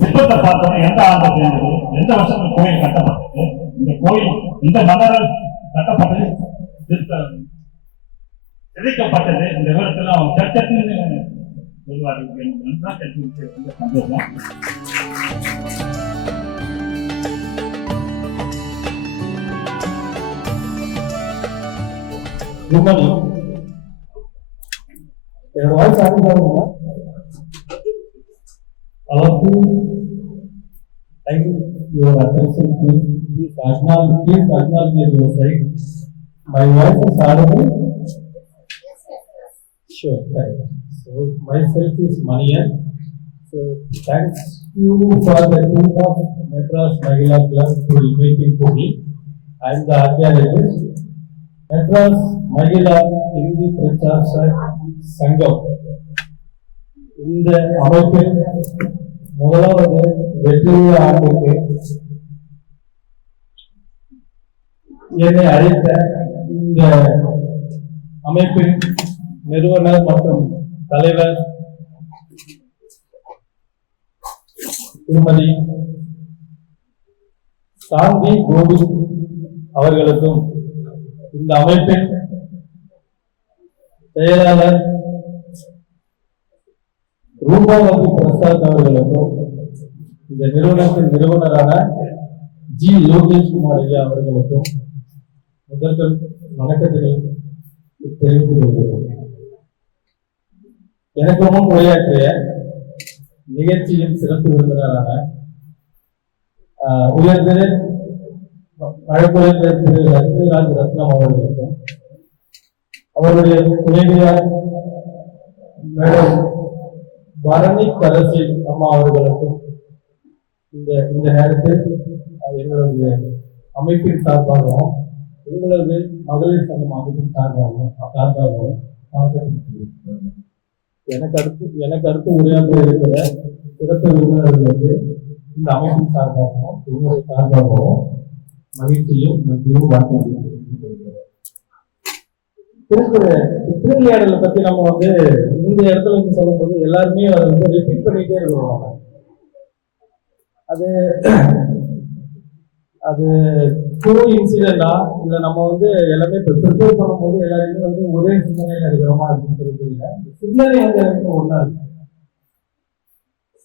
சிற்பத்தை பார்த்தோம். எந்த ஆண்டு சேர்ந்தது, எந்த வருஷத்துல கோயில் கட்டப்பட்டது, இந்த கோயில் இந்த மன்னரால் கட்டப்பட்டது, சிதைக்கப்பட்டது, இந்த விவரத்துல அவங்க சட்டத்தின்னு சொல்வார்கள். சந்தோஷம். என்னோட voice ஆரம்பிச்சாருங்களா? Thank you for your attention. Please acknowledge your side. My voice is audible? Sure. Right. So myself is Manian. So thanks you for the team of Madras Mahila Club for inviting to me. I am the archaeologist. Madras Mahila Hindi Prachar Sangam. இந்த அமைப்பில் முதலாவது வெற்றிய ஆண்டுக்கு என்னை அழைத்த இந்த அமைப்பின் நிறுவனர் மற்றும் தலைவர் திருமதி சாந்தி கோவிந்த் அவர்களுக்கும் இந்த அமைப்பின் செயலாளர் ரூபாவதி பிரசாத் அவர்களுக்கும் இந்த நிறுவனத்தின் நிறுவனரான ஜி லோகேஷ் குமார் ஐயா அவர்களுக்கும் முதல்கள் வணக்கத்தினை தெரிவித்துக் கொள்கிறேன். எனக்கு முன் உரையாற்றிய நிகழ்ச்சியின் சிறப்பு விருந்தினரான உயர்திரு வழக்குரைஞர் திரு லட்சுமிராஜ் ரத்னம் அவர்களுக்கும் அவருடைய துணைவியார் மேடம் பரணி கரசி அம்மா அவர்களுக்கும் இந்த நேரத்தில் எங்களுடைய அமைப்பின் சார்பாகவும் எங்களது மகளிர் சங்கம் அமைப்பின் சார்பாகவும் எனக்கு அடுத்து உரையாற்ற இருக்கிற சிறப்பு விருந்தினர்களுக்கு இந்த அமைப்பின் சார்பாகவும் எங்களுடைய சார்பாகவும் மகிழ்ச்சியும் நன்றியும் வாழ்த்து. திருவிளையாடலை பத்தி நம்ம இந்த இடத்துல சொல்லும் போது எல்லாருமே அதை ரிப்பீட் பண்ணிட்டே இருக்கிறோம். அது டூ இன்சிடென்டா இல்ல நம்ம எல்லாமே ப்ரிப்பேர் பண்ணும்போது எல்லாருமே ஒரே சிந்தனையில இருக்கிறோமா அப்படின்னு தெரியல. சிந்தனை எல்லாருமே ஒன்னா இருக்கு.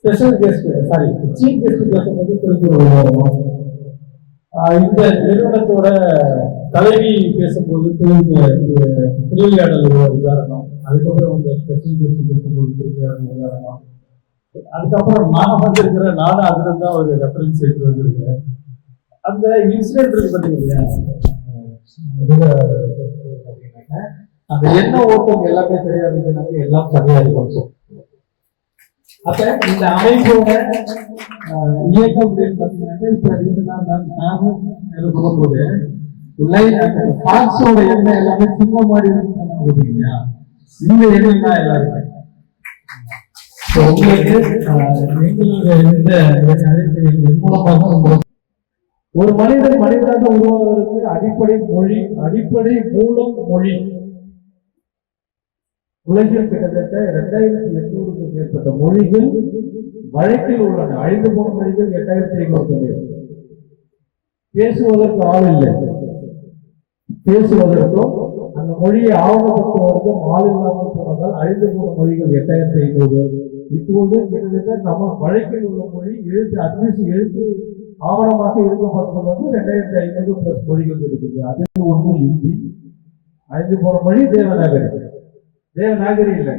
ஸ்பெஷல் கெஸ்ட் சீஃப் கெஸ்ட் பேசும்போது திருப்பூர் இந்த நிறுவனத்தோட தலைவி பேசும்போது திருவிளையாடல் உதாரணம், அதுக்கப்புறம் ஸ்பெஷல் கெஸ்ட் பேசும்போது திருவிளையாடல் உதாரணம், அதுக்கப்புறம் நான் வந்திருக்கிற நானும் அதுல தான் ஒரு ரெஃபரன்ஸ் எடுத்து வந்திருக்கேன். அந்த இன்சிடென்ட் இருக்கு பார்த்தீங்க, அந்த என்ன ஓட்டம் எல்லாமே சரியா இருந்துச்சுனாக்க எல்லாம் சரியா இருக்கும். அப்ப இந்த அமைப்போட இயக்கம் அப்படின்னு பார்த்தீங்கன்னாக்க இப்ப நானும் சொல்லும்போது பாக்ஸோட எண்ணெய் எல்லாமே சின்ன மாதிரி இருக்குன்னு இந்த எண்ணெய் தான் எல்லாருமே உங்களுக்கு எங்களுடைய மூலமாக ஒரு மனிதராக உருவாவதற்கு அடிப்படை மூலம் மொழி. உலகில் கிட்டத்தட்ட 2800க்கும் மேற்பட்ட மொழிகள் வழக்கில் உள்ளன. 53 மொழிகள் 8500க்கும் மேல். பேசுவதற்கு ஆள் இல்லை, பேசுவதற்கும் அந்த மொழியை ஆவணப்படுத்துவதற்கும் ஆள் இல்லாமல் போனதால் 53 மொழிகள் 8500. இப்போது கிட்டத்தட்ட நம்ம வழக்கில் உள்ள மொழி எழுத்து ஆவணமாக இருக்கப்பட்டது 2500 பிளஸ் மொழிகள் இருக்குது. அதில் ஒன்று இந்தி, 5 மொழி தேவநாகரி இல்லை